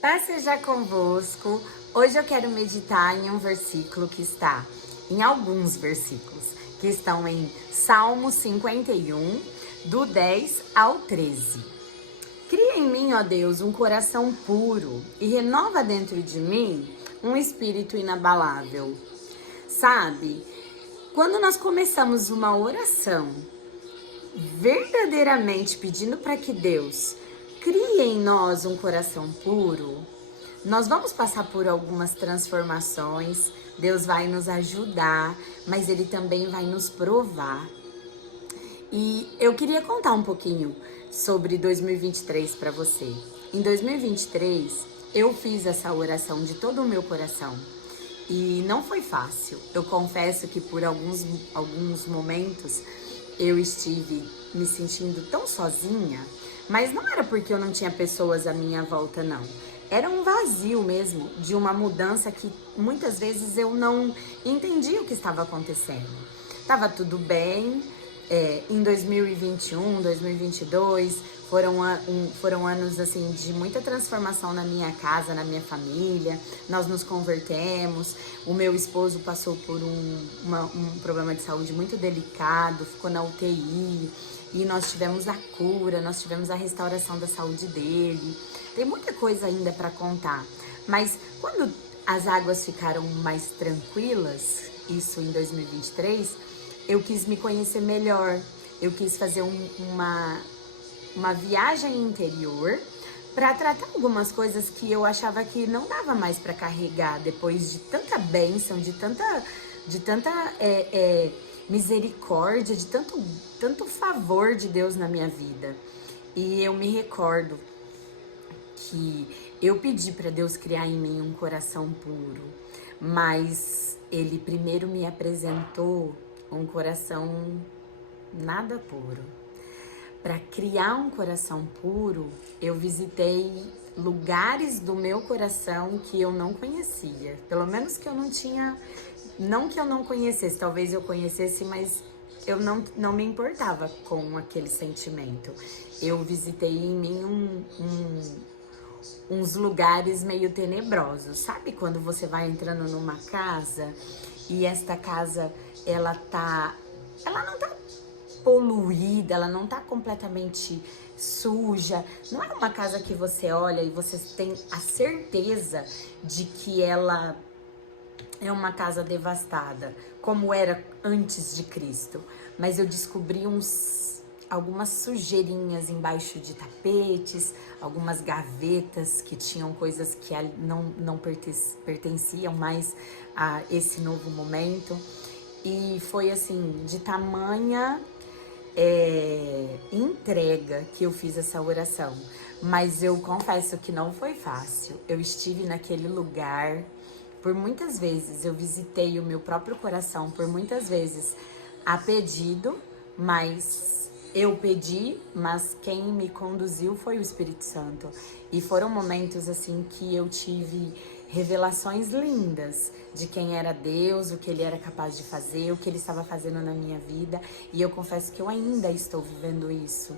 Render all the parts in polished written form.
Paz seja convosco. Hoje eu quero meditar em um versículo que está, em alguns versículos, que estão em Salmo 51, do 10 ao 13. Cria em mim, ó Deus, um coração puro e renova dentro de mim um espírito inabalável. Sabe, quando nós começamos uma oração verdadeiramente pedindo para que Deus crie em nós um coração puro, nós vamos passar por algumas transformações, Deus vai nos ajudar, mas Ele também vai nos provar. E eu queria contar um pouquinho sobre 2023 para você. Em 2023, eu fiz essa oração de todo o meu coração e não foi fácil. Eu confesso que por alguns momentos eu estive me sentindo tão sozinha, mas não era porque eu não tinha pessoas à minha volta, não. Era um vazio mesmo, de uma mudança que muitas vezes eu não entendia o que estava acontecendo. Tava tudo bem, em 2021, 2022, foram anos assim de muita transformação na minha casa, na minha família. Nós nos convertemos, o meu esposo passou por um problema de saúde muito delicado, ficou na UTI e nós tivemos a cura, nós tivemos a restauração da saúde dele. Tem muita coisa ainda para contar, mas quando as águas ficaram mais tranquilas, isso em 2023, eu quis me conhecer melhor, eu quis fazer uma viagem interior para tratar algumas coisas que eu achava que não dava mais para carregar depois de tanta bênção, de tanta misericórdia, de tanto favor de Deus na minha vida. E eu me recordo que eu pedi para Deus criar em mim um coração puro, mas Ele primeiro me apresentou um coração nada puro. Para criar um coração puro, eu visitei lugares do meu coração que eu não conhecia. Pelo menos que eu não tinha, não que eu não conhecesse, talvez eu conhecesse, mas eu não me importava com aquele sentimento. Eu visitei em mim uns lugares meio tenebrosos. Sabe quando você vai entrando numa casa e esta casa ela não tá poluída, ela não tá completamente suja. Não é uma casa que você olha e você tem a certeza de que ela é uma casa devastada, como era antes de Cristo. Mas eu descobri algumas sujeirinhas embaixo de tapetes, algumas gavetas que tinham coisas que não pertenciam mais a esse novo momento. E foi assim, de tamanha entrega que eu fiz essa oração. Mas eu confesso que não foi fácil. Eu estive naquele lugar por muitas vezes, eu visitei o meu próprio coração por muitas vezes a pedido, mas eu pedi, mas quem me conduziu foi o Espírito Santo. E foram momentos assim que eu tive revelações lindas de quem era Deus, o que Ele era capaz de fazer, o que Ele estava fazendo na minha vida. E eu confesso que eu ainda estou vivendo isso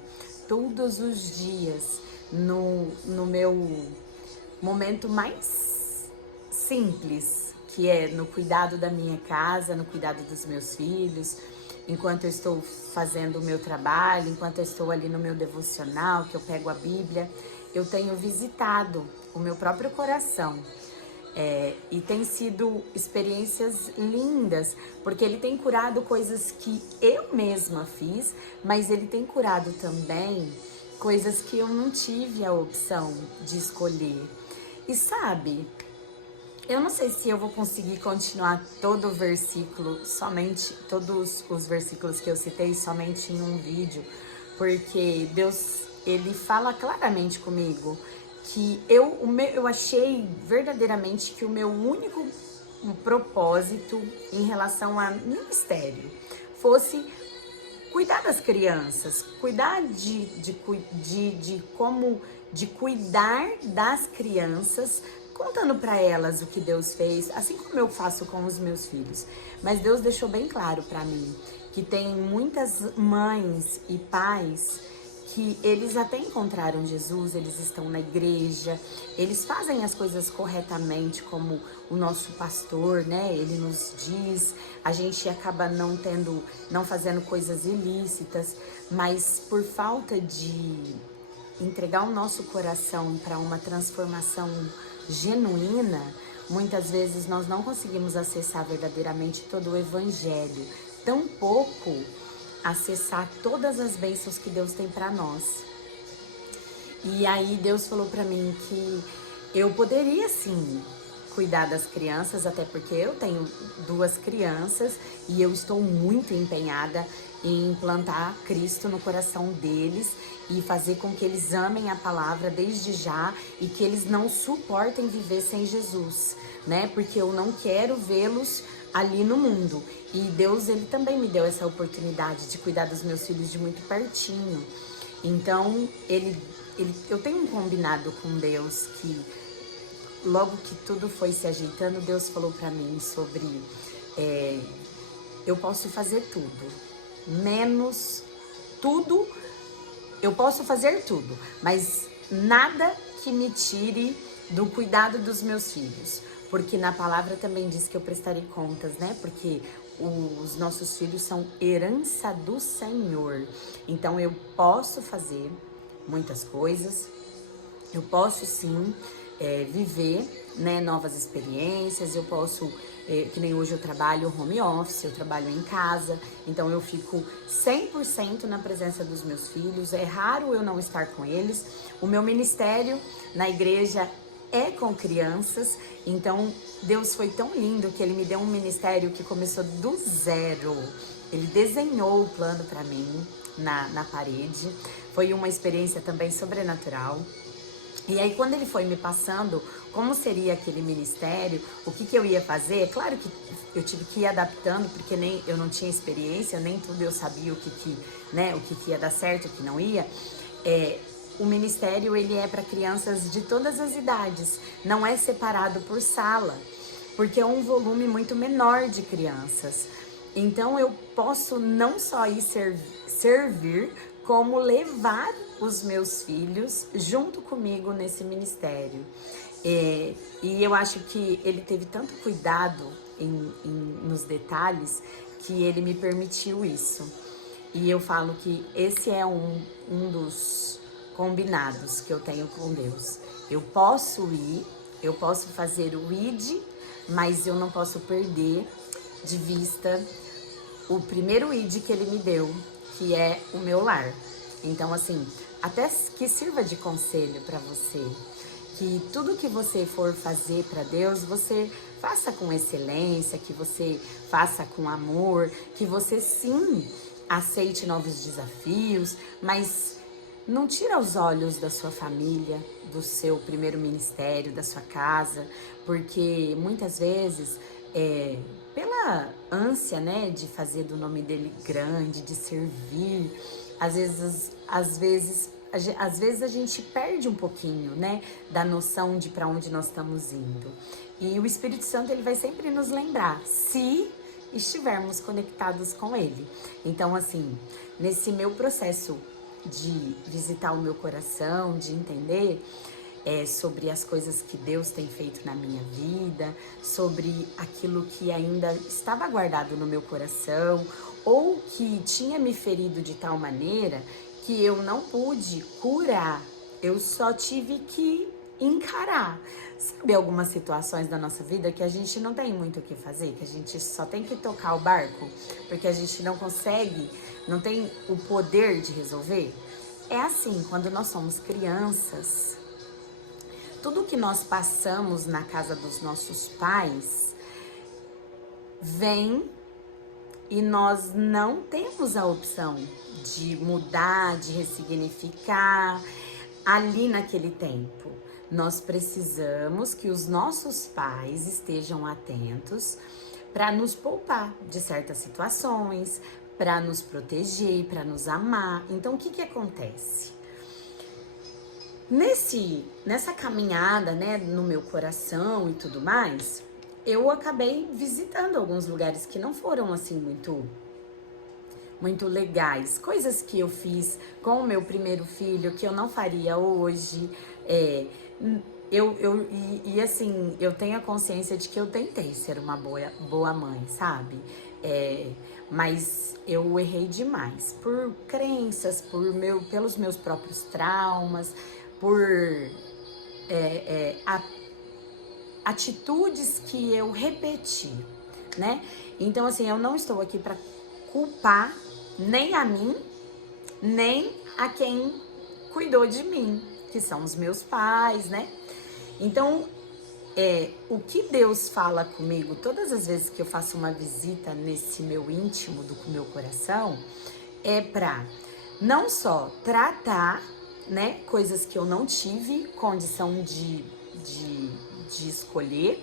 todos os dias, no meu momento mais simples, que é no cuidado da minha casa, no cuidado dos meus filhos, enquanto eu estou fazendo o meu trabalho, enquanto eu estou ali no meu devocional, que eu pego a Bíblia, eu tenho visitado o meu próprio coração. E tem sido experiências lindas, porque Ele tem curado coisas que eu mesma fiz, mas Ele tem curado também coisas que eu não tive a opção de escolher. E sabe, eu não sei se eu vou conseguir continuar todo o versículo, todos os versículos que eu citei somente em um vídeo, porque Deus, Ele fala claramente comigo que eu achei verdadeiramente que o meu único propósito em relação a ministério fosse cuidar das crianças, cuidar de cuidar das crianças, contando para elas o que Deus fez, assim como eu faço com os meus filhos. Mas Deus deixou bem claro para mim que tem muitas mães e pais que eles até encontraram Jesus, eles estão na igreja, eles fazem as coisas corretamente, como o nosso pastor, né? Ele nos diz, a gente acaba não fazendo coisas ilícitas, mas por falta de entregar o nosso coração para uma transformação genuína, muitas vezes nós não conseguimos acessar verdadeiramente todo o evangelho, tampouco acessar todas as bênçãos que Deus tem para nós. E aí Deus falou para mim que eu poderia sim cuidar das crianças, até porque eu tenho 2 crianças e eu estou muito empenhada em implantar Cristo no coração deles e fazer com que eles amem a palavra desde já e que eles não suportem viver sem Jesus, né? Porque eu não quero vê-los ali no mundo. E Deus, ele também me deu essa oportunidade de cuidar dos meus filhos de muito pertinho. Então, eu tenho um combinado com Deus que logo que tudo foi se ajeitando, Deus falou pra mim sobre eu posso fazer tudo, menos tudo, eu posso fazer tudo, mas nada que me tire do cuidado dos meus filhos. Porque na palavra também diz que eu prestarei contas, né? Porque os nossos filhos são herança do Senhor. Então eu posso fazer muitas coisas, eu posso sim viver, né, novas experiências, eu posso, que nem hoje eu trabalho home office, eu trabalho em casa, então eu fico 100% na presença dos meus filhos, é raro eu não estar com eles. O meu ministério na igreja é com crianças, então Deus foi tão lindo que Ele me deu um ministério que começou do zero. Ele desenhou o plano para mim na parede, foi uma experiência também sobrenatural. E aí quando Ele foi me passando como seria aquele ministério, o que eu ia fazer, é claro que eu tive que ir adaptando, porque nem eu não tinha experiência, nem tudo eu sabia o que ia dar certo, o que não ia. O ministério, ele é para crianças de todas as idades, não é separado por sala, porque é um volume muito menor de crianças. Então eu posso não só ir servir, como levar os meus filhos junto comigo nesse ministério. E eu acho que ele teve tanto cuidado nos detalhes que ele me permitiu isso. E eu falo que esse é um dos combinados que eu tenho com Deus. Eu posso ir, eu posso fazer o ID, mas eu não posso perder de vista o primeiro ID que Ele me deu, que é o meu lar. Então, assim, até que sirva de conselho para você, que tudo que você for fazer para Deus, você faça com excelência, que você faça com amor, que você sim aceite novos desafios, mas não tira os olhos da sua família, do seu primeiro ministério, da sua casa, porque muitas vezes, pela ânsia, né, de fazer do nome dele grande, de servir, às vezes a gente perde um pouquinho, né, da noção de para onde nós estamos indo. E o Espírito Santo, ele vai sempre nos lembrar, se estivermos conectados com ele. Então, assim, nesse meu processo de visitar o meu coração, de entender sobre as coisas que Deus tem feito na minha vida, sobre aquilo que ainda estava guardado no meu coração, ou que tinha me ferido de tal maneira que eu não pude curar, eu só tive que encarar. Sabe algumas situações da nossa vida que a gente não tem muito o que fazer, que a gente só tem que tocar o barco, porque a gente não consegue, não tem o poder de resolver? É assim, quando nós somos crianças, tudo que nós passamos na casa dos nossos pais vem e nós não temos a opção de mudar, de ressignificar ali naquele tempo. Nós precisamos que os nossos pais estejam atentos para nos poupar de certas situações, para nos proteger, para nos amar. Então, o que acontece? Nessa caminhada, né, no meu coração e tudo mais, eu acabei visitando alguns lugares que não foram assim muito legais, coisas que eu fiz com o meu primeiro filho que eu não faria hoje. Assim, eu tenho a consciência de que eu tentei ser uma boa mãe, sabe? Mas eu errei demais por crenças, pelos meus próprios traumas, por atitudes que eu repeti, né? Então, assim, eu não estou aqui para culpar nem a mim, nem a quem cuidou de mim, que são os meus pais, né? Então, o que Deus fala comigo todas as vezes que eu faço uma visita nesse meu íntimo do meu coração é para não só tratar, né, coisas que eu não tive condição de escolher,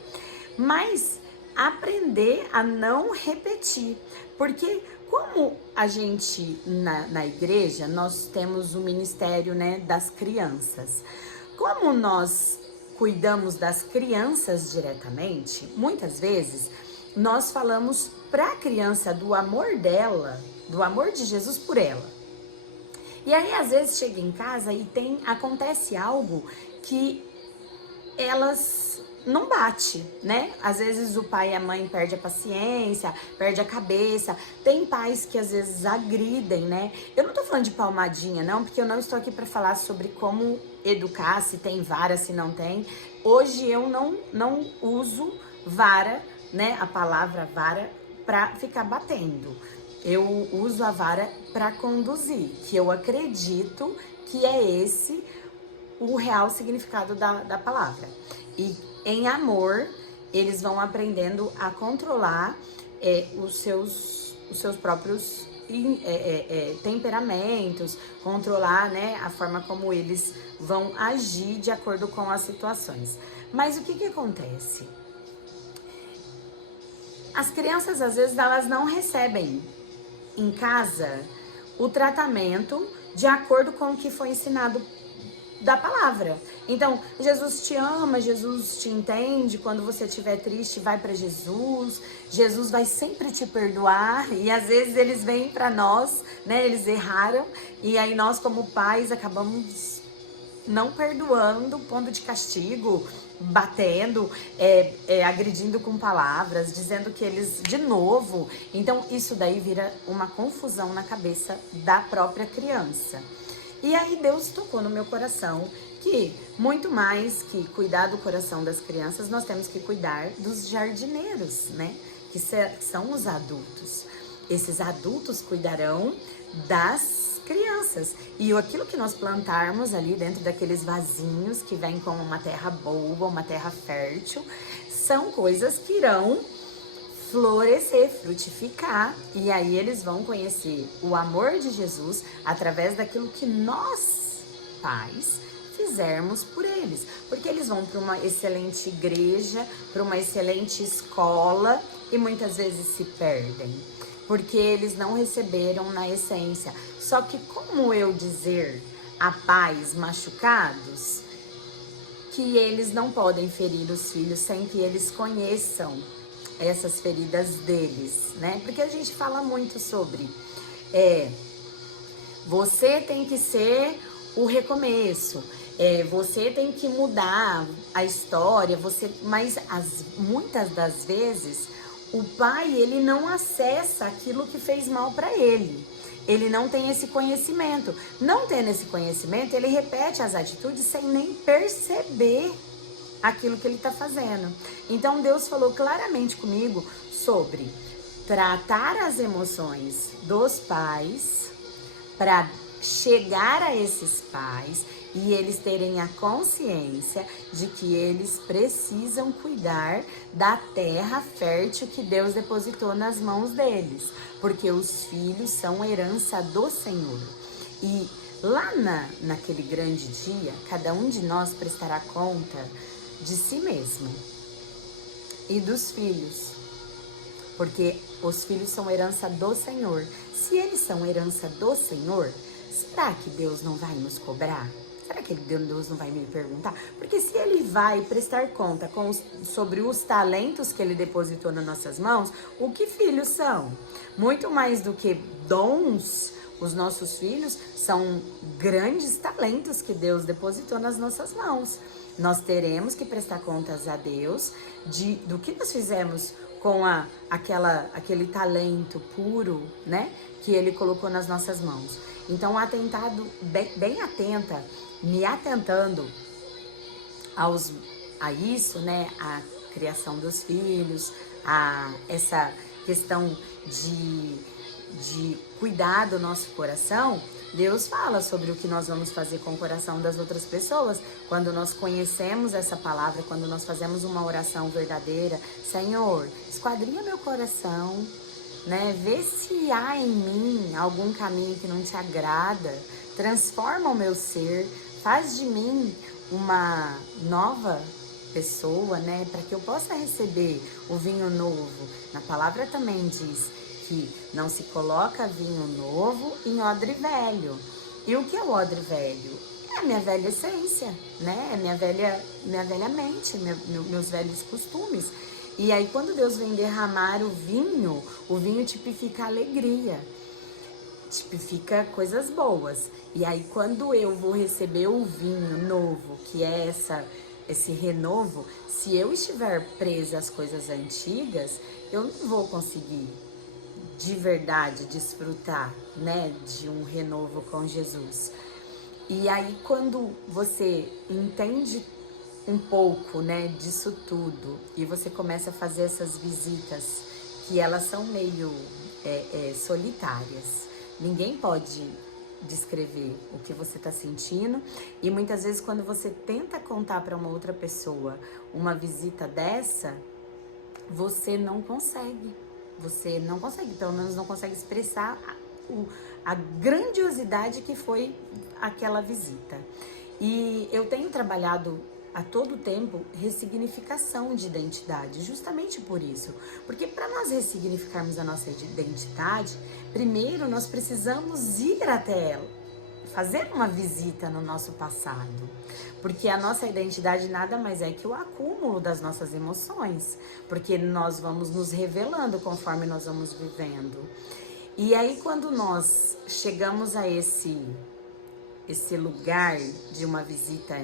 mas aprender a não repetir. Porque como a gente, na igreja, nós temos o ministério, né, das crianças. Como nós cuidamos das crianças diretamente, muitas vezes nós falamos para a criança do amor dela, do amor de Jesus por ela. E aí às vezes chega em casa e acontece algo que elas não bate, né? Às vezes o pai e a mãe perdem a paciência, perdem a cabeça. Tem pais que às vezes agridem, né? Eu não tô falando de palmadinha, não, porque eu não estou aqui para falar sobre como educar, se tem vara, se não tem. Hoje eu não uso vara, né? A palavra vara para ficar batendo. Eu uso a vara para conduzir, que eu acredito que é esse o real significado da palavra. E em amor, eles vão aprendendo a controlar os seus próprios temperamentos, controlar, né, a forma como eles vão agir de acordo com as situações. Mas o que acontece? As crianças, às vezes, elas não recebem em casa o tratamento de acordo com o que foi ensinado da palavra. Então, Jesus te ama, Jesus te entende. Quando você estiver triste, vai para Jesus. Jesus vai sempre te perdoar. E às vezes eles vêm para nós, né? Eles erraram. E aí nós, como pais, acabamos não perdoando, pondo de castigo, batendo, agredindo com palavras, dizendo que eles, de novo. Então, isso daí vira uma confusão na cabeça da própria criança. E aí Deus tocou no meu coração que muito mais que cuidar do coração das crianças, nós temos que cuidar dos jardineiros, né? Que são os adultos. Esses adultos cuidarão das crianças. E aquilo que nós plantarmos ali dentro daqueles vasinhos que vem com uma terra boa, uma terra fértil, são coisas que irão florescer, frutificar, e aí eles vão conhecer o amor de Jesus através daquilo que nós, pais, fizermos por eles. Porque eles vão para uma excelente igreja, para uma excelente escola e muitas vezes se perdem, porque eles não receberam na essência. Só que como eu dizer a pais machucados que eles não podem ferir os filhos sem que eles conheçam essas feridas deles, né? Porque a gente fala muito sobre você tem que ser o recomeço, você tem que mudar a história, mas muitas das vezes o pai, ele não acessa aquilo que fez mal para ele. Ele não tem esse conhecimento. Não tendo esse conhecimento, ele repete as atitudes sem nem perceber aquilo que ele está fazendo. Então Deus falou claramente comigo sobre tratar as emoções dos pais para chegar a esses pais e eles terem a consciência de que eles precisam cuidar da terra fértil que Deus depositou nas mãos deles, porque os filhos são herança do Senhor. E lá naquele grande dia, cada um de nós prestará conta de si mesmo e dos filhos, porque os filhos são herança do Senhor. Se eles são herança do Senhor, será que Deus não vai nos cobrar? será que Deus não vai me perguntar? Porque se ele vai prestar conta sobre os talentos que ele depositou nas nossas mãos, o que filhos são? Muito mais do que dons, os nossos filhos são grandes talentos que Deus depositou nas nossas mãos. Nós teremos que prestar contas a Deus do que nós fizemos com aquele talento puro, né, que ele colocou nas nossas mãos. Então, bem atenta, me atentando a isso, né, a criação dos filhos, a essa questão de cuidar do nosso coração. Deus fala sobre o que nós vamos fazer com o coração das outras pessoas quando nós conhecemos essa palavra, quando nós fazemos uma oração verdadeira. Senhor, esquadrinha meu coração, né? Vê se há em mim algum caminho que não te agrada, transforma o meu ser, faz de mim uma nova pessoa, né? Para que eu possa receber o vinho novo. Na palavra também diz que não se coloca vinho novo em odre velho. E o que é o odre velho? É a minha velha essência, né? É minha velha mente, meus velhos costumes. E aí quando Deus vem derramar o vinho tipifica alegria, tipifica coisas boas. E aí quando eu vou receber o vinho novo, que é esse renovo, se eu estiver presa às coisas antigas, eu não vou conseguir de verdade desfrutar, né, de um renovo com Jesus. E aí quando você entende um pouco, né, disso tudo e você começa a fazer essas visitas que elas são meio solitárias, ninguém pode descrever o que você está sentindo, e muitas vezes quando você tenta contar para uma outra pessoa uma visita dessa, você não consegue, pelo menos não consegue expressar a grandiosidade que foi aquela visita. E eu tenho trabalhado a todo tempo ressignificação de identidade, justamente por isso. Porque para nós ressignificarmos a nossa identidade, primeiro nós precisamos ir até ela, fazer uma visita no nosso passado. Porque a nossa identidade nada mais é que o acúmulo das nossas emoções, porque nós vamos nos revelando conforme nós vamos vivendo. E aí quando nós chegamos a esse lugar de uma visita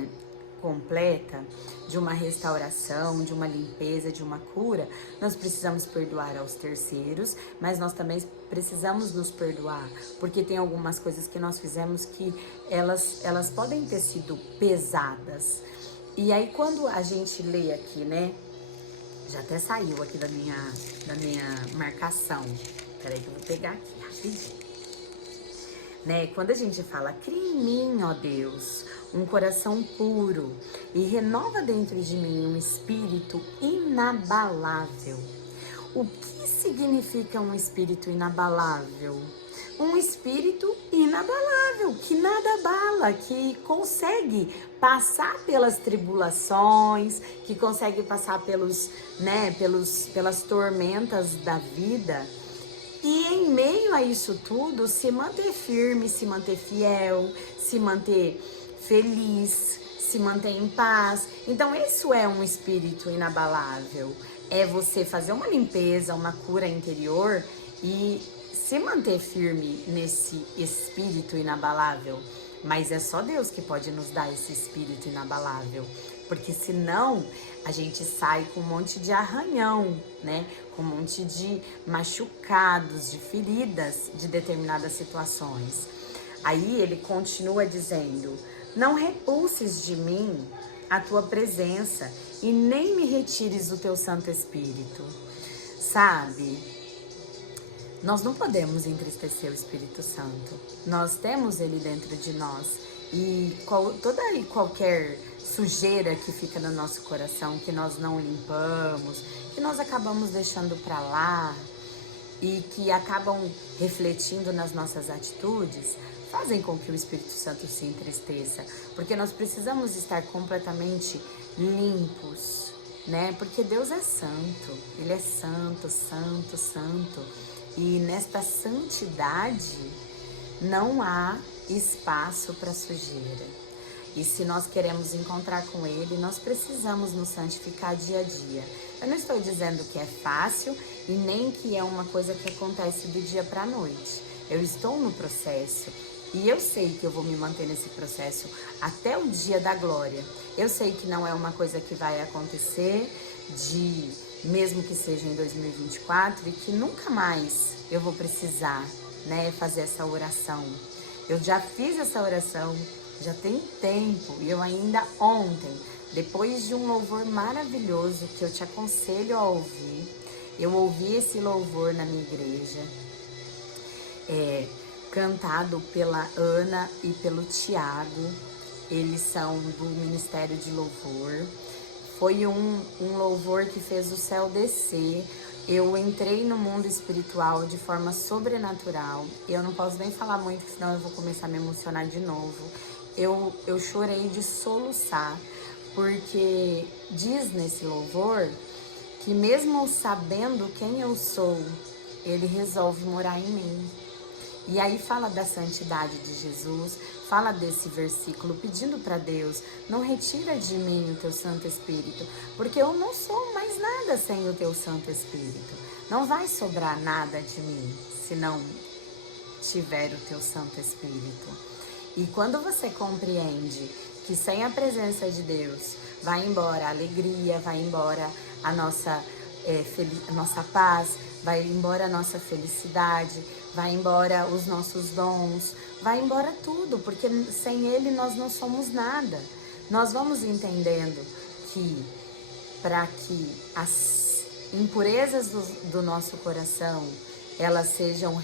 completa, de uma restauração, de uma limpeza, de uma cura, nós precisamos perdoar aos terceiros, mas nós também precisamos nos perdoar, porque tem algumas coisas que nós fizemos que elas podem ter sido pesadas. E aí quando a gente lê aqui, né, já até saiu aqui da minha marcação, peraí que eu vou pegar aqui rapidinho. Né? Quando a gente fala, cria em mim, ó Deus, um coração puro e renova dentro de mim um espírito inabalável. O que significa um espírito inabalável? Um espírito inabalável, que nada abala, que consegue passar pelas tribulações, que consegue passar pelas tormentas da vida. E em meio a isso tudo, se manter firme, se manter fiel, se manter feliz, se manter em paz. Então, isso é um espírito inabalável. É você fazer uma limpeza, uma cura interior e se manter firme nesse espírito inabalável. Mas é só Deus que pode nos dar esse espírito inabalável. Porque senão a gente sai com um monte de arranhão, né? Com um monte de machucados, de feridas de determinadas situações. Aí ele continua dizendo, não repulses de mim a tua presença e nem me retires o teu Santo Espírito. Sabe? Nós não podemos entristecer o Espírito Santo. Nós temos ele dentro de nós. E toda e qualquer sujeira que fica no nosso coração, que nós não limpamos, que nós acabamos deixando para lá e que acabam refletindo nas nossas atitudes, fazem com que o Espírito Santo se entristeça. Porque nós precisamos estar completamente limpos, né? Porque Deus é santo, Ele é santo, santo, santo. E nesta santidade não há espaço para sujeira. E se nós queremos encontrar com Ele, nós precisamos nos santificar dia a dia. Eu não estou dizendo que é fácil e nem que é uma coisa que acontece do dia para a noite. Eu estou no processo e eu sei que eu vou me manter nesse processo até o dia da glória. Eu sei que não é uma coisa que vai acontecer mesmo que seja em 2024 e que nunca mais eu vou precisar, né, fazer essa oração. Eu já fiz essa oração, já tem tempo, e eu ainda ontem, depois de um louvor maravilhoso que eu te aconselho a ouvir, eu ouvi esse louvor na minha igreja, cantado pela Ana e pelo Tiago. Eles são do Ministério de Louvor. Foi um louvor que fez o céu descer. Eu entrei no mundo espiritual de forma sobrenatural. Eu não posso nem falar muito, senão eu vou começar a me emocionar de novo. Eu chorei de soluçar, porque diz nesse louvor que mesmo sabendo quem eu sou, Ele resolve morar em mim. E aí fala da santidade de Jesus, fala desse versículo pedindo para Deus, não retira de mim o teu Santo Espírito, porque eu não sou mais nada sem o teu Santo Espírito. Não vai sobrar nada de mim se não tiver o teu Santo Espírito. E quando você compreende que sem a presença de Deus vai embora a alegria, vai embora a nossa paz, vai embora a nossa felicidade, vai embora os nossos dons, vai embora tudo, porque sem Ele nós não somos nada. Nós vamos entendendo que para que as impurezas do nosso coração elas sejam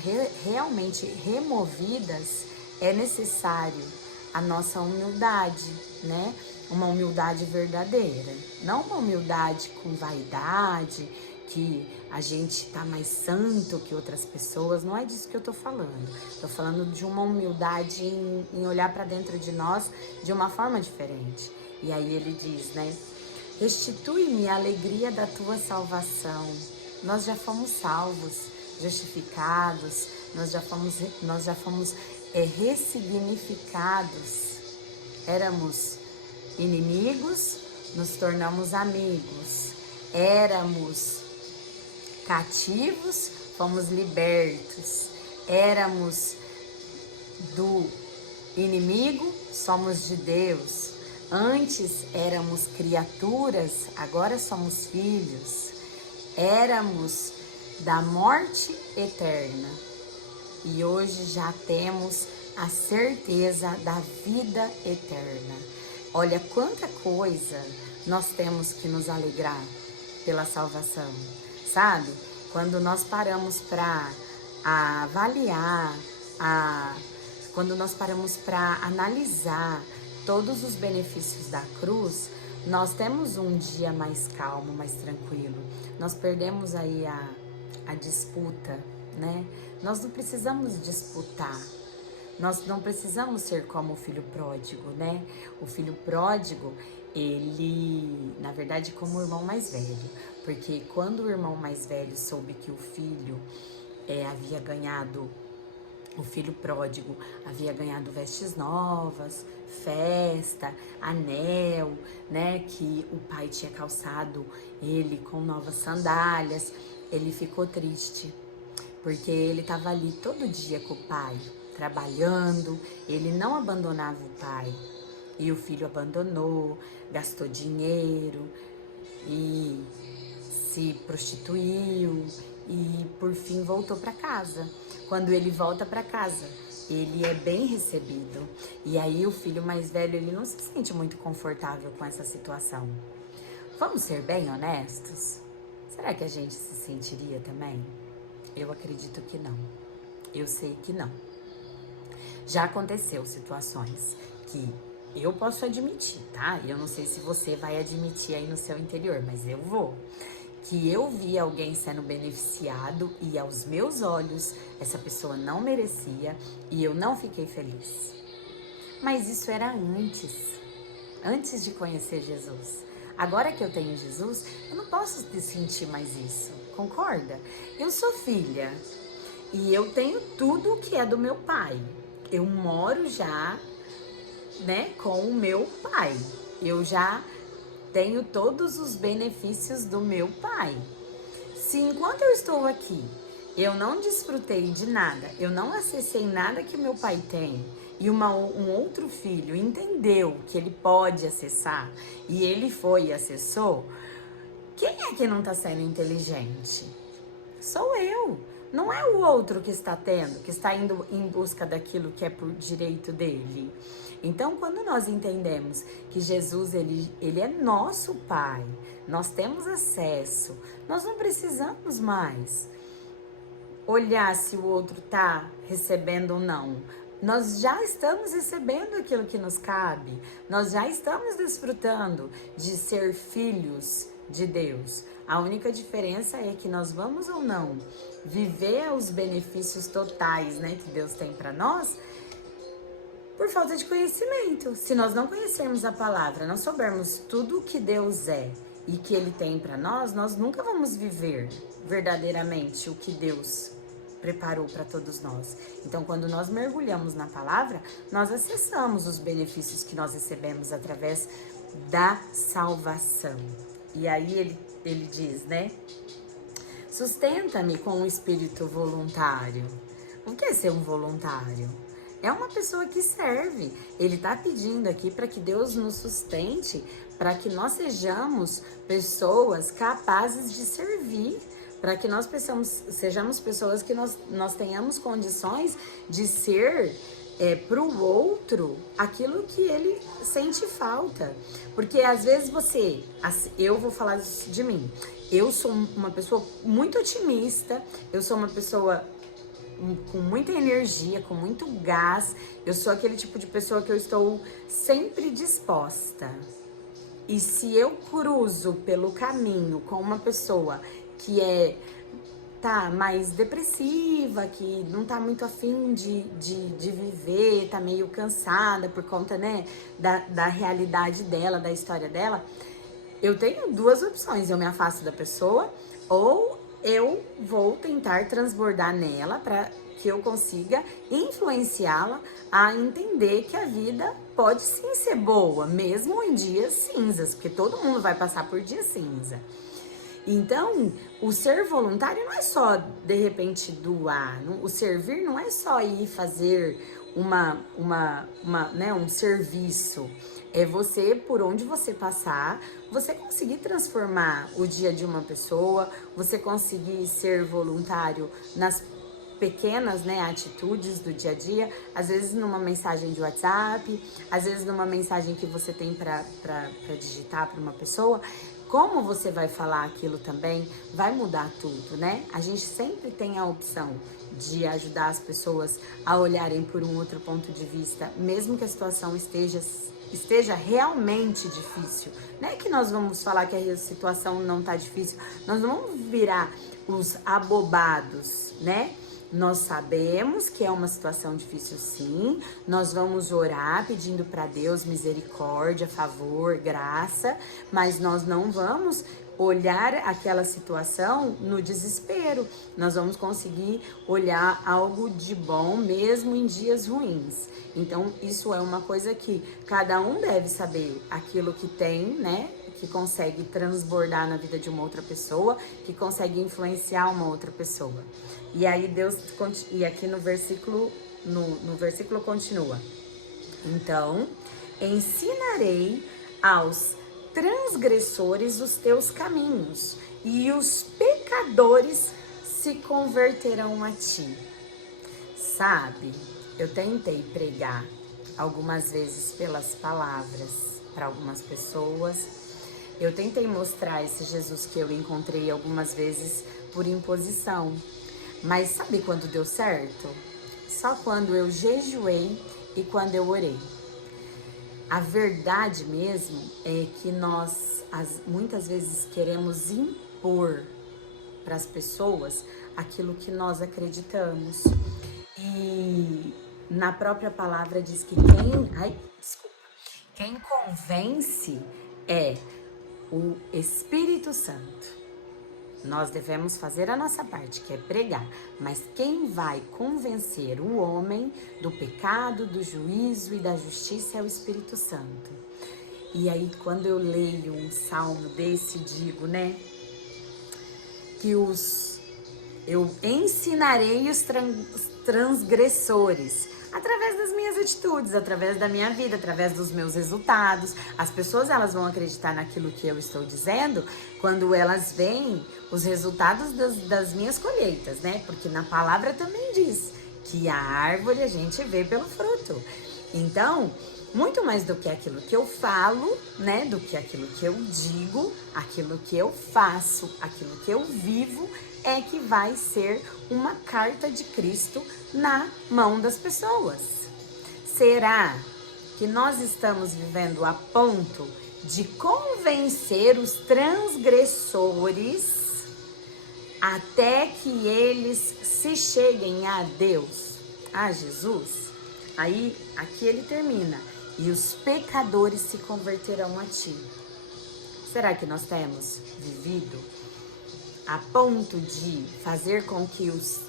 realmente removidas, é necessário a nossa humildade, né? Uma humildade verdadeira, não uma humildade com vaidade, que a gente tá mais santo que outras pessoas, não é disso que eu tô falando. Tô falando de uma humildade em olhar para dentro de nós de uma forma diferente. E aí ele diz, né? Restitui-me a alegria da tua salvação. Nós já fomos salvos, justificados, nós já fomos ressignificados. Éramos inimigos, nos tornamos amigos. Éramos cativos, fomos libertos. Éramos do inimigo, somos de Deus. Antes éramos criaturas, agora somos filhos. Éramos da morte eterna e hoje já temos a certeza da vida eterna. Olha quanta coisa nós temos que nos alegrar pela salvação, sabe? Quando nós paramos para avaliar, quando nós paramos para analisar todos os benefícios da cruz, nós temos um dia mais calmo, mais tranquilo. Nós perdemos aí a disputa, né? Nós não precisamos disputar. Nós não precisamos ser como o filho pródigo, né? O filho pródigo, ele, na verdade, como o irmão mais velho. Porque quando o irmão mais velho soube que o filho havia ganhado, o filho pródigo havia ganhado vestes novas, festa, anel, né? Que o pai tinha calçado ele com novas sandálias. Ele ficou triste, porque ele estava ali todo dia com o pai, trabalhando, ele não abandonava o pai. E o filho abandonou, gastou dinheiro e se prostituiu e por fim voltou para casa. Quando ele volta para casa, ele é bem recebido. E aí o filho mais velho, ele não se sente muito confortável com essa situação. Vamos ser bem honestos? Será que a gente se sentiria também? Eu acredito que não. Eu sei que não. Já aconteceu situações que eu posso admitir, tá? Eu não sei se você vai admitir aí no seu interior, mas eu vou. Que eu vi alguém sendo beneficiado e aos meus olhos essa pessoa não merecia e eu não fiquei feliz. Mas isso era antes de conhecer Jesus. Agora que eu tenho Jesus, eu não posso sentir mais isso, concorda? Eu sou filha e eu tenho tudo o que é do meu pai. Eu moro já né, com o meu pai. Eu já tenho todos os benefícios do meu pai. Se enquanto eu estou aqui, eu não desfrutei de nada, eu não acessei nada que meu pai tem, e um outro filho entendeu que ele pode acessar, e ele foi e acessou, quem é que não está sendo inteligente? Sou eu. Não é o outro que está tendo, que está indo em busca daquilo que é por direito dele. Então, quando nós entendemos que Jesus, ele é nosso Pai, nós temos acesso, nós não precisamos mais olhar se o outro está recebendo ou não. Nós já estamos recebendo aquilo que nos cabe, nós já estamos desfrutando de ser filhos de Deus. A única diferença é que nós vamos ou não viver os benefícios totais, né, que Deus tem para nós, por falta de conhecimento. Se nós não conhecermos a palavra, não soubermos tudo o que Deus é e que Ele tem para nós nunca vamos viver verdadeiramente o que Deus preparou para todos nós. Então, quando nós mergulhamos na palavra, nós acessamos os benefícios que nós recebemos através da salvação. E aí ele diz, né? Sustenta-me com um espírito voluntário. O que é ser um voluntário? É uma pessoa que serve. Ele está pedindo aqui para que Deus nos sustente, para que nós sejamos pessoas capazes de servir, para que nós sejamos pessoas que nós tenhamos condições de ser para o outro aquilo que ele sente falta. Porque às vezes eu vou falar de mim, eu sou uma pessoa muito otimista, eu sou uma pessoa com muita energia, com muito gás, eu sou aquele tipo de pessoa que eu estou sempre disposta. E se eu cruzo pelo caminho com uma pessoa que tá mais depressiva, que não tá muito afim de viver, tá meio cansada por conta, né, da realidade dela, da história dela, eu tenho duas opções: eu me afasto da pessoa ou eu vou tentar transbordar nela para que eu consiga influenciá-la a entender que a vida pode sim ser boa, mesmo em dias cinzas, porque todo mundo vai passar por dias cinza. Então, o ser voluntário não é só, de repente, doar. O servir não é só ir fazer um serviço. É você, por onde você passar, você conseguir transformar o dia de uma pessoa, você conseguir ser voluntário nas pequenas, né, atitudes do dia a dia, às vezes numa mensagem de WhatsApp, às vezes numa mensagem que você tem para digitar para uma pessoa. Como você vai falar aquilo também vai mudar tudo, né? A gente sempre tem a opção de ajudar as pessoas a olharem por um outro ponto de vista, mesmo que a situação esteja realmente difícil. Não é que nós vamos falar que a situação não tá difícil, nós não vamos virar os abobados, né? Nós sabemos que é uma situação difícil, sim. Nós vamos orar pedindo para Deus misericórdia, favor, graça, mas nós não vamos olhar aquela situação no desespero. Nós vamos conseguir olhar algo de bom mesmo em dias ruins. Então, isso é uma coisa que cada um deve saber aquilo que tem, né? Que consegue transbordar na vida de uma outra pessoa, que consegue influenciar uma outra pessoa. E aí Deus, e aqui no versículo continua. Então, ensinarei aos transgressores os teus caminhos, e os pecadores se converterão a ti. Sabe, eu tentei pregar algumas vezes pelas palavras para algumas pessoas. Eu tentei mostrar esse Jesus que eu encontrei algumas vezes por imposição. Mas sabe quando deu certo? Só quando eu jejuei e quando eu orei. A verdade mesmo é que nós muitas vezes queremos impor para as pessoas aquilo que nós acreditamos. E na própria palavra diz que quem convence é o Espírito Santo. Nós devemos fazer a nossa parte, que é pregar. Mas quem vai convencer o homem do pecado, do juízo e da justiça é o Espírito Santo. E aí, quando eu leio um salmo desse, digo, né? Que eu ensinarei os transgressores através das minhas atitudes, através da minha vida, através dos meus resultados. As pessoas, elas vão acreditar naquilo que eu estou dizendo quando elas veem os resultados das minhas colheitas, né? Porque na palavra também diz que a árvore a gente vê pelo fruto. Então, muito mais do que aquilo que eu falo, né? Do que aquilo que eu digo, aquilo que eu faço, aquilo que eu vivo, é que vai ser uma carta de Cristo na mão das pessoas. Será que nós estamos vivendo a ponto de convencer os transgressores até que eles se cheguem a Deus, a Jesus? Aí, aqui ele termina: e os pecadores se converterão a ti. Será que nós temos vivido a ponto de fazer com que os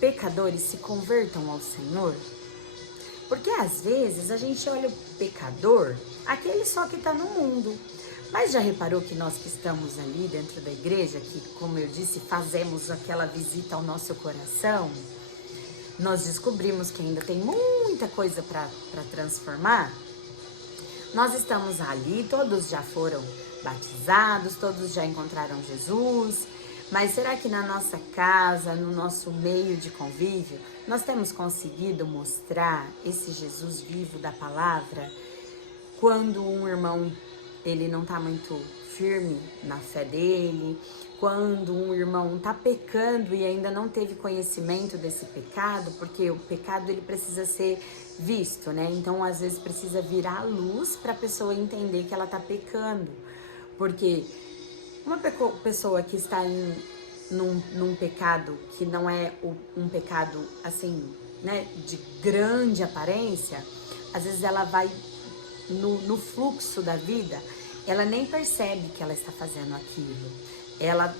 pecadores se convertam ao Senhor? Porque às vezes a gente olha o pecador, aquele só que está no mundo. Mas já reparou que nós que estamos ali dentro da igreja, que, como eu disse, fazemos aquela visita ao nosso coração, nós descobrimos que ainda tem muita coisa para transformar? Nós estamos ali, todos já foram batizados, todos já encontraram Jesus, mas será que na nossa casa, no nosso meio de convívio, nós temos conseguido mostrar esse Jesus vivo da palavra? Quando um irmão, ele não está muito firme na fé dele, quando um irmão está pecando e ainda não teve conhecimento desse pecado, porque o pecado ele precisa ser visto, né? Então, às vezes, precisa virar a luz para a pessoa entender que ela está pecando. Porque uma pessoa que está num pecado que não é um pecado, assim, né, de grande aparência, às vezes ela vai no fluxo da vida, ela nem percebe que ela está fazendo aquilo. Ela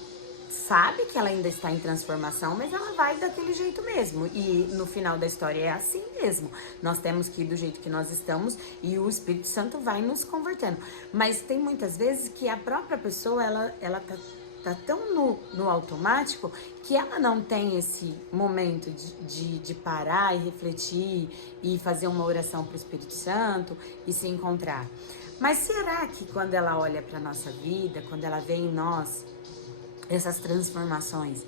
sabe que ela ainda está em transformação, mas ela vai daquele jeito mesmo. E no final da história é assim mesmo. Nós temos que ir do jeito que nós estamos e o Espírito Santo vai nos convertendo. Mas tem muitas vezes que a própria pessoa, ela tá tão no automático que ela não tem esse momento de parar e refletir e fazer uma oração para o Espírito Santo e se encontrar. Mas será que quando ela olha para a nossa vida, quando ela vê em nós essas transformações,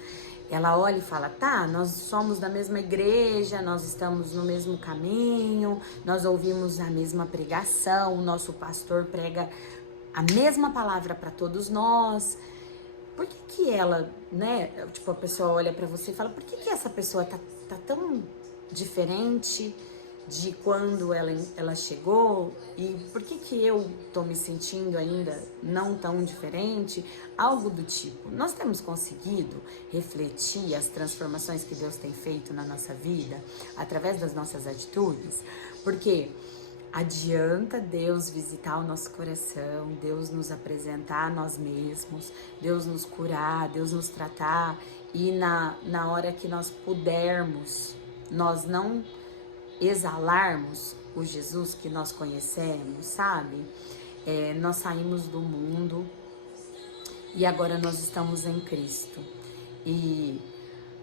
ela olha e fala, tá, nós somos da mesma igreja, nós estamos no mesmo caminho, nós ouvimos a mesma pregação, o nosso pastor prega a mesma palavra para todos nós. Por que ela, né, tipo, a pessoa olha pra você e fala, por que essa pessoa tá tão diferente de quando ela chegou? E por que eu tô me sentindo ainda não tão diferente? Algo do tipo. Nós temos conseguido refletir as transformações que Deus tem feito na nossa vida através das nossas atitudes? Porque adianta Deus visitar o nosso coração, Deus nos apresentar a nós mesmos, Deus nos curar, Deus nos tratar, e na hora que nós pudermos, nós não exalarmos o Jesus que nós conhecemos, sabe? Nós saímos do mundo e agora nós estamos em Cristo. E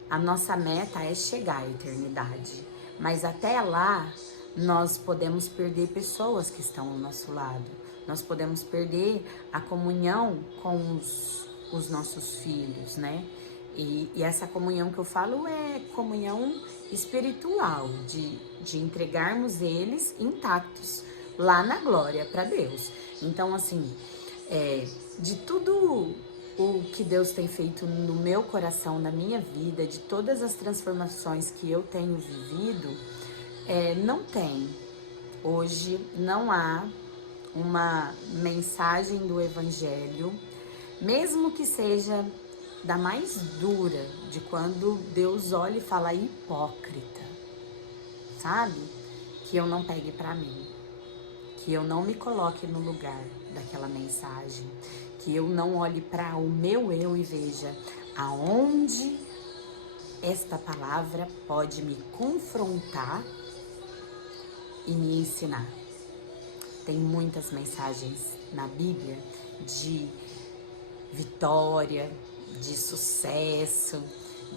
a nossa meta é chegar à eternidade, mas até lá nós podemos perder pessoas que estão ao nosso lado. Nós podemos perder a comunhão com os nossos filhos, né? E essa comunhão que eu falo é comunhão espiritual, de entregarmos eles intactos lá na glória para Deus. Então, assim, de tudo o que Deus tem feito no meu coração, na minha vida, de todas as transformações que eu tenho vivido, não tem, hoje não há uma mensagem do Evangelho, mesmo que seja da mais dura, de quando Deus olha e fala hipócrita, sabe? Que eu não pegue pra mim, que eu não me coloque no lugar daquela mensagem, que eu não olhe para o meu eu e veja aonde esta palavra pode me confrontar e me ensinar. Tem muitas mensagens na Bíblia de vitória, de sucesso,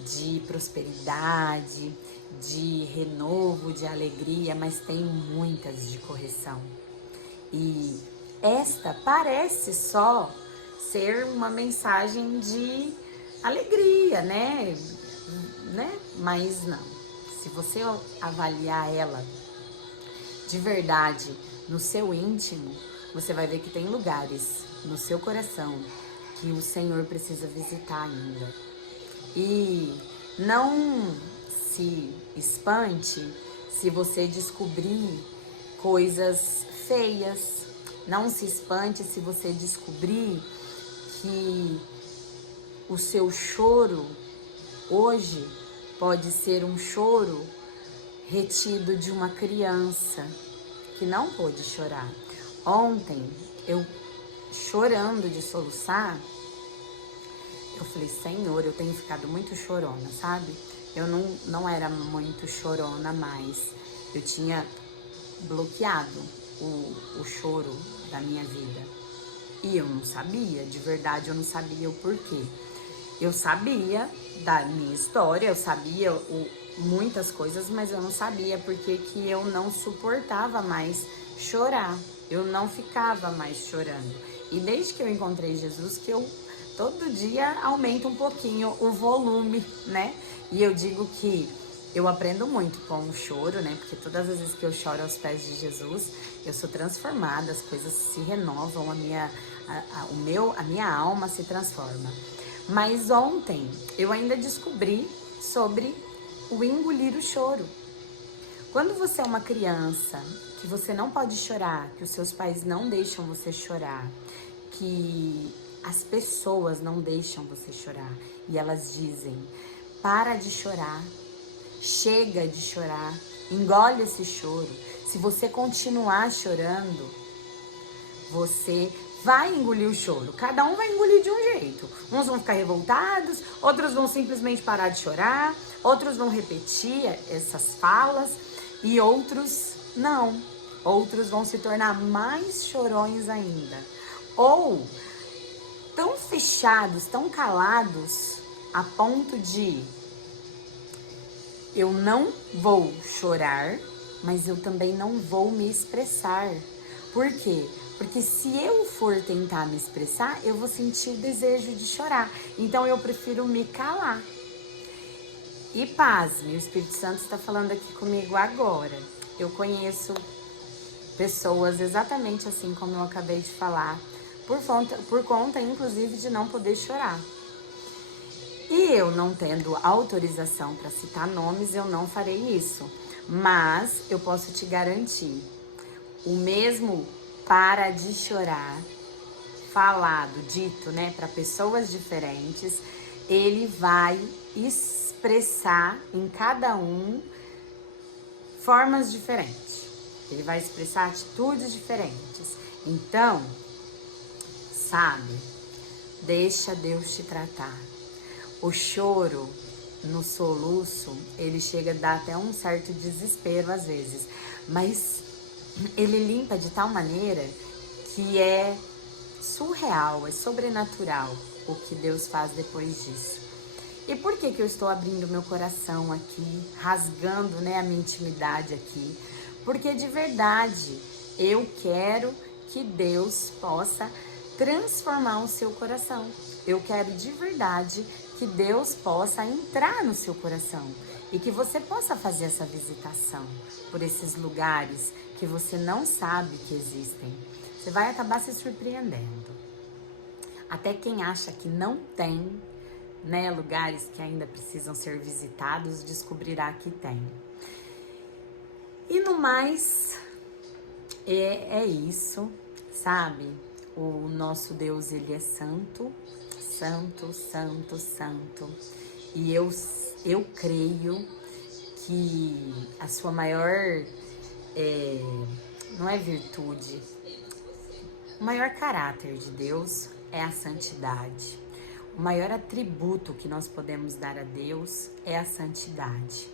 de prosperidade, de renovo, de alegria, mas tem muitas de correção. E esta parece só ser uma mensagem de alegria, né? Mas não. Se você avaliar ela de verdade no seu íntimo, você vai ver que tem lugares no seu coração que o Senhor precisa visitar ainda. E não se espante se você descobrir coisas feias. Não se espante se você descobrir que o seu choro hoje pode ser um choro retido de uma criança que não pôde chorar. Ontem, eu chorando de soluçar, eu falei, Senhor, eu tenho ficado muito chorona, sabe? Eu não era muito chorona mais. Eu tinha bloqueado o choro da minha vida. E eu não sabia, de verdade eu não sabia o porquê. Eu sabia da minha história, eu sabia muitas coisas, mas eu não sabia porque que eu não suportava mais chorar. Eu não ficava mais chorando. E desde que eu encontrei Jesus, que eu todo dia aumento um pouquinho o volume, né? E eu digo que eu aprendo muito com o choro, né? Porque todas as vezes que eu choro aos pés de Jesus, eu sou transformada, as coisas se renovam, a minha alma se transforma. Mas ontem eu ainda descobri sobre o engolir o choro. Quando você é uma criança, que você não pode chorar, que os seus pais não deixam você chorar, que as pessoas não deixam você chorar e elas dizem, para de chorar, chega de chorar, engole esse choro. Se você continuar chorando, você vai engolir o choro. Cada um vai engolir de um jeito. Uns vão ficar revoltados, outros vão simplesmente parar de chorar, outros vão repetir essas falas e outros não. Outros vão se tornar mais chorões ainda. Ou tão fechados, tão calados, a ponto de eu não vou chorar, mas eu também não vou me expressar. Por quê? Porque se eu for tentar me expressar, eu vou sentir desejo de chorar. Então eu prefiro me calar. E pasme, o Espírito Santo está falando aqui comigo agora. Eu conheço pessoas exatamente assim como eu acabei de falar, por conta inclusive de não poder chorar. E eu não tendo autorização para citar nomes, eu não farei isso. Mas eu posso te garantir, o mesmo para de chorar, falado, dito, né, para pessoas diferentes, ele vai expressar em cada um formas diferentes. Ele vai expressar atitudes diferentes. Então, sabe, deixa Deus te tratar. O choro no soluço, ele chega a dar até um certo desespero às vezes, mas ele limpa de tal maneira que é surreal, é sobrenatural o que Deus faz depois disso. E por que eu estou abrindo meu coração aqui, rasgando, né, a minha intimidade aqui? Porque de verdade eu quero que Deus possa transformar o seu coração. Eu quero de verdade que Deus possa entrar no seu coração e que você possa fazer essa visitação por esses lugares que você não sabe que existem. Você vai acabar se surpreendendo. Até quem acha que não tem, né, lugares que ainda precisam ser visitados, descobrirá que tem. E no mais, é isso, sabe? O nosso Deus, ele é santo, santo, santo, santo. E eu creio que a sua maior, não é virtude, o maior caráter de Deus é a santidade. O maior atributo que nós podemos dar a Deus é a santidade.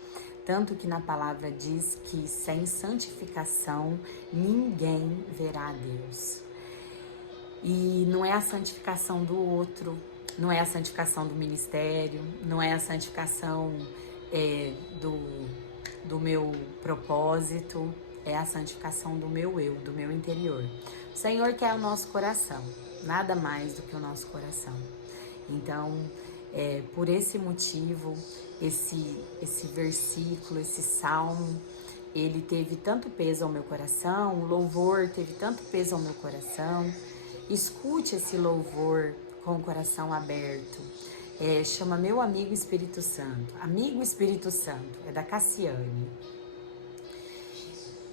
Tanto que na palavra diz que sem santificação ninguém verá a Deus. E não é a santificação do outro, não é a santificação do ministério, não é a santificação do meu propósito, é a santificação do meu eu, do meu interior. O Senhor quer o nosso coração, nada mais do que o nosso coração. Então, por esse motivo, esse versículo, esse salmo, ele teve tanto peso ao meu coração, o louvor teve tanto peso ao meu coração. Escute esse louvor com o coração aberto. Chama Meu Amigo Espírito Santo. Amigo Espírito Santo, é da Cassiane.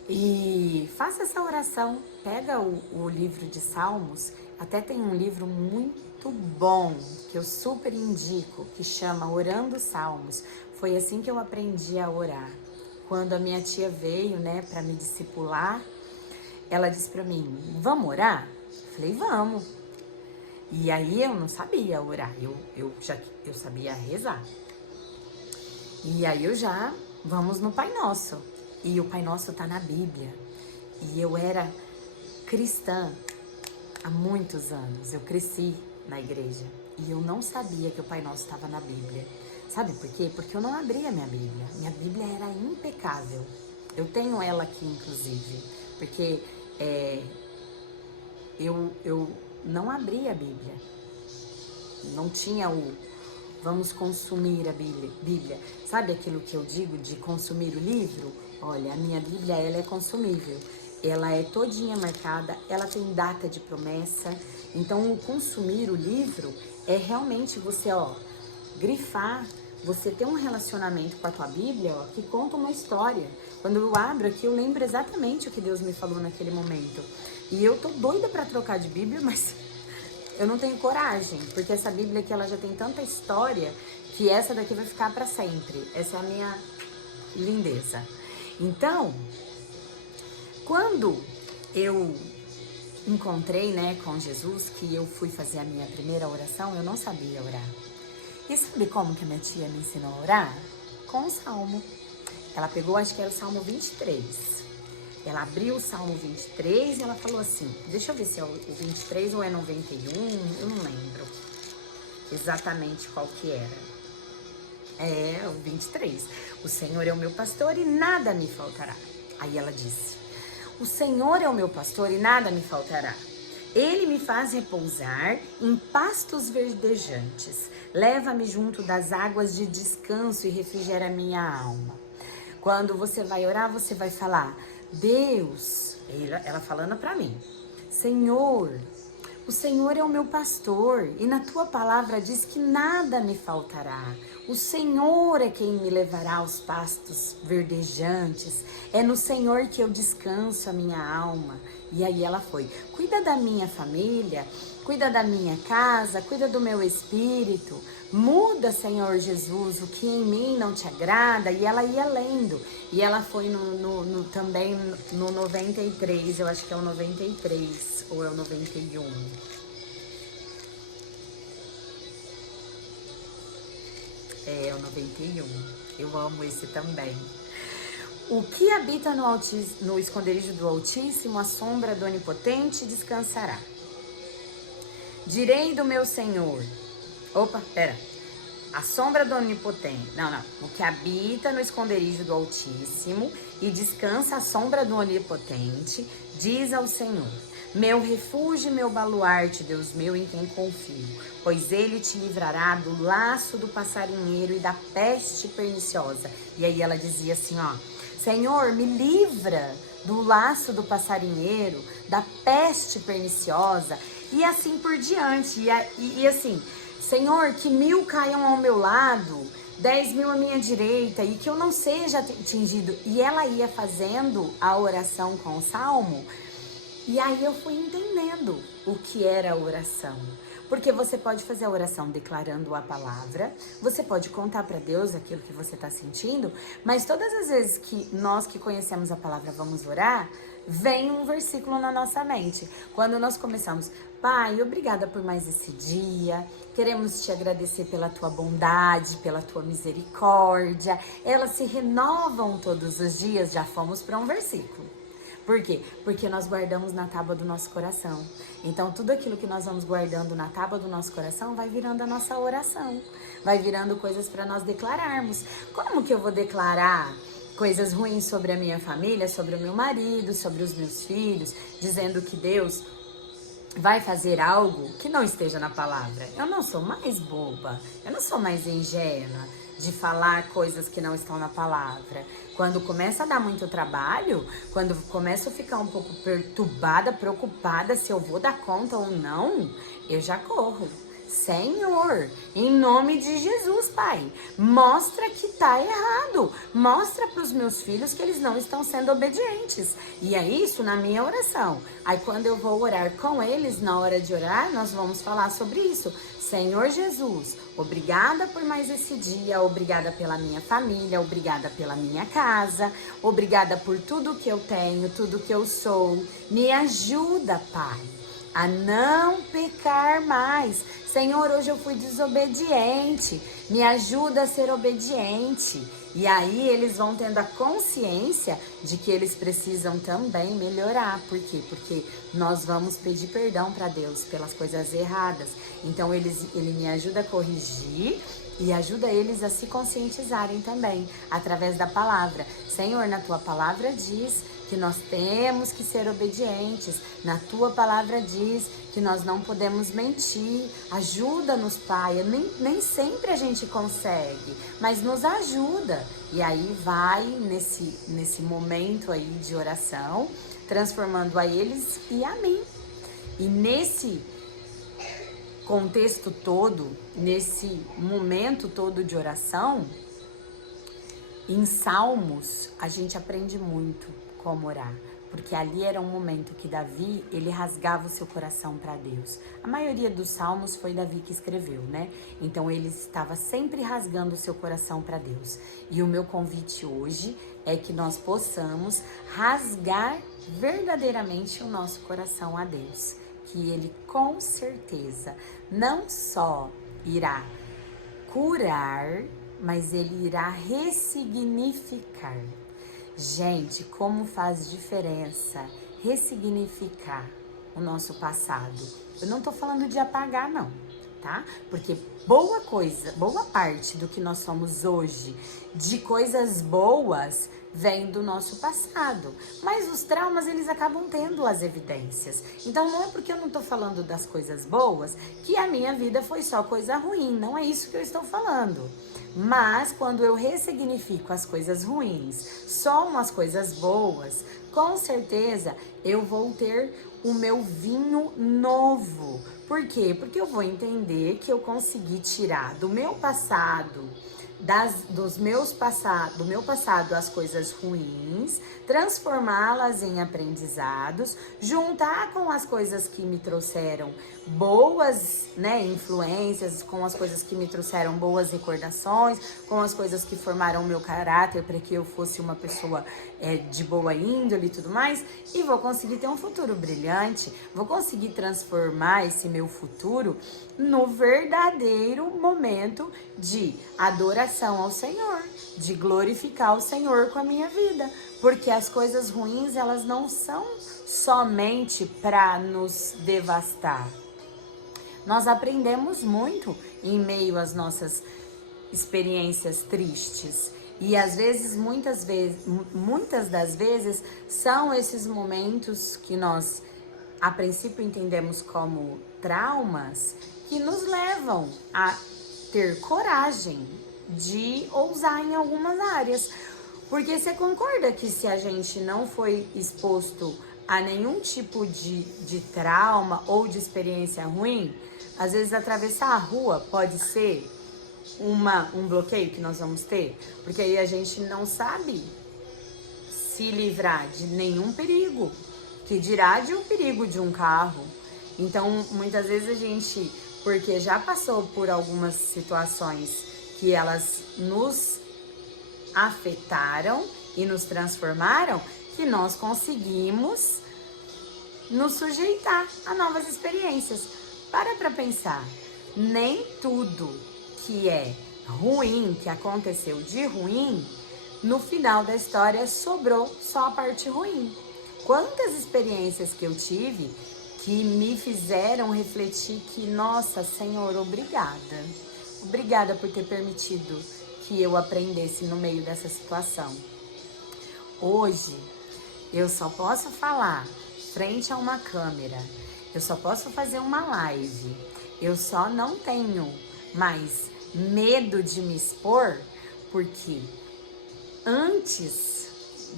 E faça essa oração, pega o livro de Salmos, até tem um livro muito bom, que eu super indico, que chama Orando Salmos. Foi assim que eu aprendi a orar. Quando a minha tia veio, né, para me discipular, ela disse para mim, vamos orar? Falei, vamos. E aí eu não sabia orar, eu sabia rezar. E aí vamos no Pai Nosso. E o Pai Nosso tá na Bíblia. E eu era cristã há muitos anos. Eu cresci na igreja. E eu não sabia que o Pai Nosso estava na Bíblia. Sabe por quê? Porque eu não abria minha Bíblia. Minha Bíblia era impecável. Eu tenho ela aqui, inclusive. Porque eu não abria a Bíblia. Não tinha vamos consumir a Bíblia. Sabe aquilo que eu digo de consumir o livro? Olha, a minha Bíblia, ela é consumível. Ela é todinha marcada, ela tem data de promessa. Então, o consumir o livro é realmente você, grifar, você ter um relacionamento com a tua Bíblia, que conta uma história. Quando eu abro aqui, eu lembro exatamente o que Deus me falou naquele momento. E eu tô doida pra trocar de Bíblia, mas eu não tenho coragem, porque essa Bíblia aqui, ela já tem tanta história que essa daqui vai ficar pra sempre. Essa é a minha lindeza. Então, quando eu encontrei, né, com Jesus, que eu fui fazer a minha primeira oração, eu não sabia orar. E sabe como que a minha tia me ensinou a orar? Com o Salmo. Ela pegou, acho que era o Salmo 23. Ela abriu o Salmo 23 e ela falou assim, deixa eu ver se é o 23 ou é 91, eu não lembro exatamente qual que era. É, o 23. O Senhor é o meu pastor e nada me faltará. Aí ela disse, o Senhor é o meu pastor e nada me faltará. Ele me faz repousar em pastos verdejantes. Leva-me junto das águas de descanso e refrigera a minha alma. Quando você vai orar, você vai falar, Deus, ela falando pra mim, Senhor, o Senhor é o meu pastor e na tua palavra diz que nada me faltará. O Senhor é quem me levará aos pastos verdejantes. É no Senhor que eu descanso a minha alma. E aí ela foi, cuida da minha família, cuida da minha casa, cuida do meu espírito. Muda, Senhor Jesus, o que em mim não te agrada. E ela ia lendo. E ela foi também no 93, eu acho que é o 93 ou é o 91. É o 91. Eu amo esse também. O que habita no esconderijo do Altíssimo, a sombra do Onipotente descansará. Direi do meu Senhor. A sombra do Onipotente. Não. O que habita no esconderijo do Altíssimo e descansa à sombra do Onipotente, diz ao Senhor. Meu refúgio e meu baluarte, Deus meu, em quem confio. Pois ele te livrará do laço do passarinheiro e da peste perniciosa. E aí ela dizia assim, Senhor, me livra do laço do passarinheiro, da peste perniciosa, e assim por diante. E assim, Senhor, que 1000 caiam ao meu lado, 10.000 à minha direita, e que eu não seja atingido. E ela ia fazendo a oração com o salmo, e aí eu fui entendendo o que era a oração. Porque você pode fazer a oração declarando a palavra, você pode contar para Deus aquilo que você está sentindo, mas todas as vezes que nós que conhecemos a palavra vamos orar, vem um versículo na nossa mente. Quando nós começamos, Pai, obrigada por mais esse dia, queremos te agradecer pela tua bondade, pela tua misericórdia, elas se renovam todos os dias, já fomos para um versículo. Por quê? Porque nós guardamos na tábua do nosso coração. Então, tudo aquilo que nós vamos guardando na tábua do nosso coração vai virando a nossa oração. Vai virando coisas para nós declararmos. Como que eu vou declarar coisas ruins sobre a minha família, sobre o meu marido, sobre os meus filhos, dizendo que Deus vai fazer algo que não esteja na palavra? Eu não sou mais boba, eu não sou mais ingênua de falar coisas que não estão na palavra. Quando começa a dar muito trabalho, quando começo a ficar um pouco perturbada, preocupada se eu vou dar conta ou não, eu já corro. Senhor, em nome de Jesus, Pai, mostra que tá errado. Mostra para os meus filhos que eles não estão sendo obedientes. E é isso na minha oração. Aí quando eu vou orar com eles, na hora de orar, nós vamos falar sobre isso. Senhor Jesus, obrigada por mais esse dia, obrigada pela minha família, obrigada pela minha casa, obrigada por tudo que eu tenho, tudo que eu sou. Me ajuda, Pai, a não pecar mais. Senhor, hoje eu fui desobediente, me ajuda a ser obediente. E aí eles vão tendo a consciência de que eles precisam também melhorar. Por quê? Porque nós vamos pedir perdão para Deus pelas coisas erradas. Então ele me ajuda a corrigir e ajuda eles a se conscientizarem também, através da palavra. Senhor, na tua palavra diz que nós temos que ser obedientes. Na tua palavra diz que nós não podemos mentir. Ajuda-nos, Pai. Nem sempre a gente consegue, mas nos ajuda. E aí vai nesse momento aí de oração, transformando a eles e a mim. E nesse contexto todo, nesse momento todo de oração, em Salmos, a gente aprende muito como orar, porque ali era um momento que Davi, ele rasgava o seu coração para Deus. A maioria dos salmos foi Davi que escreveu, né? Então ele estava sempre rasgando o seu coração para Deus. E o meu convite hoje é que nós possamos rasgar verdadeiramente o nosso coração a Deus, que ele com certeza não só irá curar, mas ele irá ressignificar. Gente, como faz diferença ressignificar o nosso passado. Eu não tô falando de apagar, não, tá? Porque boa parte do que nós somos hoje, de coisas boas, vem do nosso passado. Mas os traumas, eles acabam tendo as evidências. Então não é porque eu não tô falando das coisas boas que a minha vida foi só coisa ruim. Não é isso que eu estou falando. Mas quando eu ressignifico as coisas ruins, somo as coisas boas, com certeza eu vou ter o meu vinho novo. Por quê? Porque eu vou entender que eu consegui tirar do meu passado, do meu passado as coisas ruins, transformá-las em aprendizados, juntar com as coisas que me trouxeram boas, né, influências, com as coisas que me trouxeram boas recordações, com as coisas que formaram o meu caráter para que eu fosse uma pessoa de boa índole e tudo mais, e vou conseguir ter um futuro brilhante, vou conseguir transformar esse meu futuro no verdadeiro momento de adoração ao Senhor, de glorificar o Senhor com a minha vida, porque as coisas ruins, elas não são somente para nos devastar. Nós aprendemos muito em meio às nossas experiências tristes. E às vezes, muitas das vezes, são esses momentos que nós, a princípio, entendemos como traumas, que nos levam a ter coragem de ousar em algumas áreas. Porque você concorda que se a gente não foi exposto a nenhum tipo de trauma ou de experiência ruim, às vezes atravessar a rua pode ser um bloqueio que nós vamos ter? Porque aí a gente não sabe se livrar de nenhum perigo, que dirá de um perigo de um carro. Então, muitas vezes a gente porque já passou por algumas situações que elas nos afetaram e nos transformaram, que nós conseguimos nos sujeitar a novas experiências. Para pensar, nem tudo que é ruim, que aconteceu de ruim, no final da história sobrou só a parte ruim. Quantas experiências que eu tive que me fizeram refletir que, nossa, Senhor, obrigada. Obrigada por ter permitido que eu aprendesse no meio dessa situação. Hoje, eu só posso falar frente a uma câmera, eu só posso fazer uma live, eu só não tenho mais medo de me expor, porque antes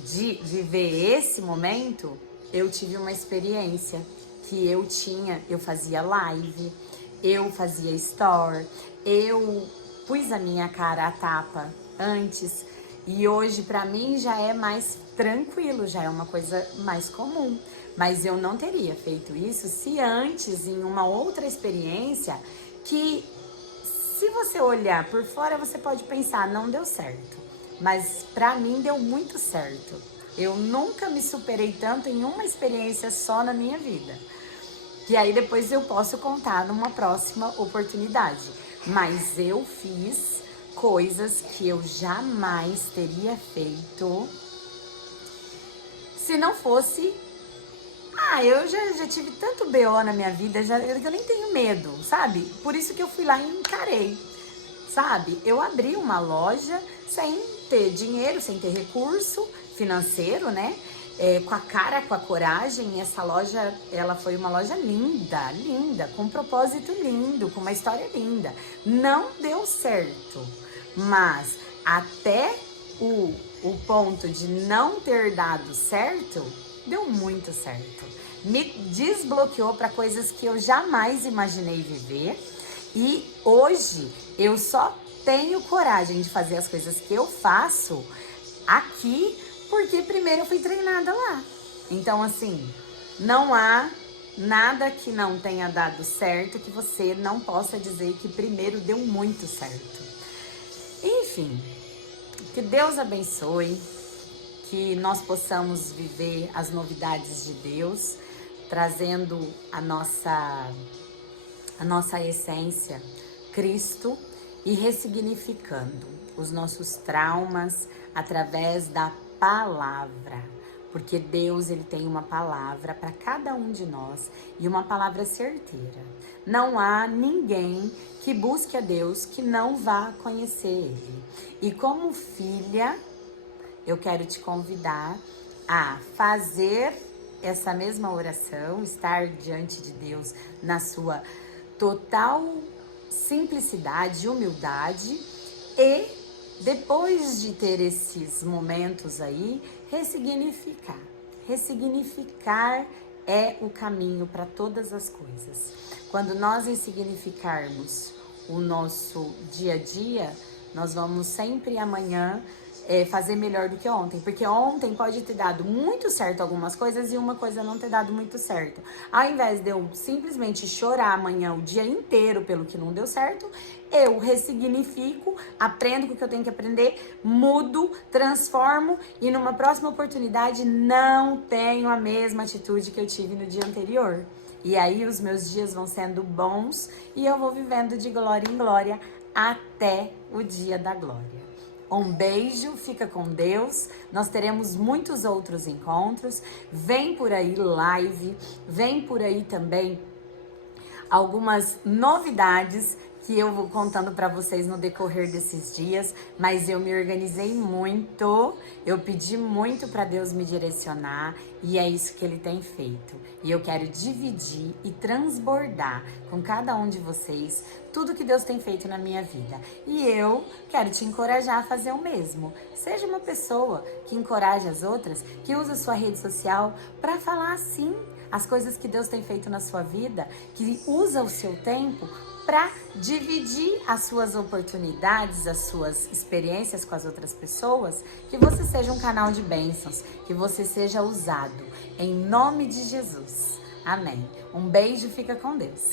de viver esse momento, eu tive uma experiência que eu fazia live, eu fazia store, eu pus a minha cara à tapa antes, e hoje pra mim já é mais tranquilo, já é uma coisa mais comum. Mas eu não teria feito isso se antes, em uma outra experiência, que se você olhar por fora, você pode pensar, não deu certo. Mas pra mim deu muito certo. Eu nunca me superei tanto em uma experiência só na minha vida. Que aí depois eu posso contar numa próxima oportunidade. Mas eu fiz coisas que eu jamais teria feito se não fosse... eu já tive tanto BO na minha vida, que eu nem tenho medo, sabe? Por isso que eu fui lá e encarei, sabe? Eu abri uma loja sem ter dinheiro, sem ter recurso financeiro, né? Com a cara, com a coragem. E essa loja, ela foi uma loja linda, linda, com um propósito lindo, com uma história linda. Não deu certo, mas até o ponto de não ter dado certo, deu muito certo. Me desbloqueou para coisas que eu jamais imaginei viver. E hoje eu só tenho coragem de fazer as coisas que eu faço aqui, porque primeiro eu fui treinada lá. Então, assim, não há nada que não tenha dado certo que você não possa dizer que primeiro deu muito certo. Enfim, que Deus abençoe, que nós possamos viver as novidades de Deus, trazendo a nossa essência, Cristo, e ressignificando os nossos traumas através da palavra. Porque Deus, ele tem uma palavra para cada um de nós e uma palavra certeira. Não há ninguém que busque a Deus que não vá conhecer Ele. E como filha, eu quero te convidar a fazer essa mesma oração, estar diante de Deus na sua total simplicidade, humildade, e depois de ter esses momentos aí, ressignificar. Ressignificar é o caminho para todas as coisas. Quando nós ressignificarmos o nosso dia a dia, nós vamos sempre amanhã fazer melhor do que ontem, porque ontem pode ter dado muito certo algumas coisas e uma coisa não ter dado muito certo. Ao invés de eu simplesmente chorar amanhã o dia inteiro pelo que não deu certo, eu ressignifico, aprendo com o que eu tenho que aprender, mudo, transformo e numa próxima oportunidade não tenho a mesma atitude que eu tive no dia anterior. E aí os meus dias vão sendo bons e eu vou vivendo de glória em glória até o dia da glória. Um beijo, fica com Deus. Nós teremos muitos outros encontros. Vem por aí live, vem por aí também algumas novidades que eu vou contando para vocês no decorrer desses dias, mas eu me organizei muito, eu pedi muito para Deus me direcionar e é isso que Ele tem feito. E eu quero dividir e transbordar com cada um de vocês tudo que Deus tem feito na minha vida. E eu quero te encorajar a fazer o mesmo. Seja uma pessoa que encoraje as outras, que usa sua rede social para falar assim as coisas que Deus tem feito na sua vida, que usa o seu tempo para dividir as suas oportunidades, as suas experiências com as outras pessoas, que você seja um canal de bênçãos, que você seja usado, em nome de Jesus. Amém. Um beijo, fica com Deus.